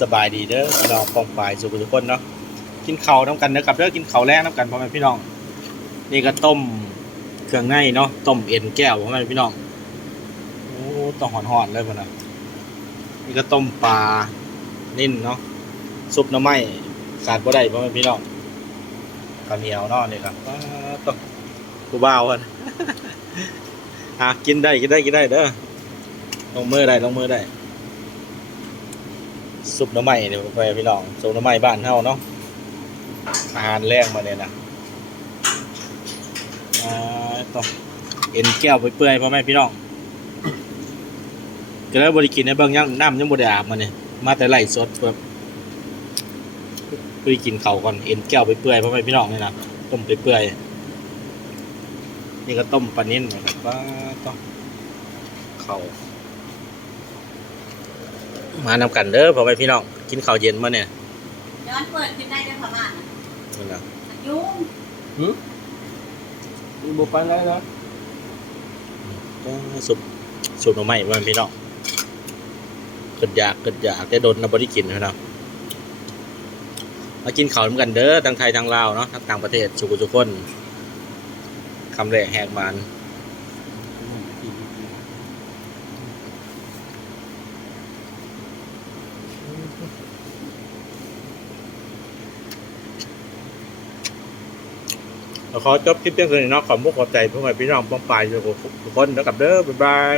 สบายดีเด้อพี่น้องปองปายสุขทุกคนเนาะกินข้าวน้ำกันเด้อครับเด้อกินข้าวแรกน้ำกันพ่อแม่พี่น้อง นี่ก็ต้มเครื่องในเนาะต้มเอ็นแก้วพ่อแม่พี่น้องโอ้ต้องหอนๆเลยพ่นนะนี่ก็ต้มปลานิ่นเนาะซุปน้ำไม้ขาดบ่ได้พ่อแม่พี่น้องข้าวเหนียวเนาะนี่ครับต้องกูบ้าวกันอะกินได้กินได้กินได้เด้อลงมือได้ลงมือได้ ซุปน้ำใหม่เดี๋ยวไปพี่น้องซุปน้ำใหม่บ้านเฮาเนาะอาหารแรงมาเนี่ยนะอ่าต้อเอ็นแก้วไปเปื่อยๆพ่อแม่พี่น้องก็แล้วบริกินในบื้องยังน้ำยังบริอาบมาเนี่ยมาแต่ไหลสดแบบบริกินเขาก่อนเอ็นแก้วไปเปื่อยๆพ่อแม่พี่น้องนี่นะต้มไปเปื่อยๆนี่ก็ต้มปลาเนิ่นนะครับว่าต้องเข่า มานำกันเด้อพ่อแม่พี่น้องกินข้าวเย็นมาเนี่ยย้อนเปิดขึ้นได้ด้วยพม่าน่ะนั่นนะมันยุ่งมีบุปันได้แล้วเอ้อสุปสุปหน่อไม้พ่อแม่พี่น้องเกิดอยากเกิดอยากได้โดนนะบริกินพี่น้องมากินข้าวนำกันเด้อทั้งไทยทั้งลาวเนาะทั้งต่างประเทศสุกุทุกคนคำแรกแหกมัน ขอจบคลิปเพียงเท่านี้เนาะขอบมุกขอบใจพ่อนพี่น้องป้องปลายทุกคนนะครับเด้อบ๊ายบาย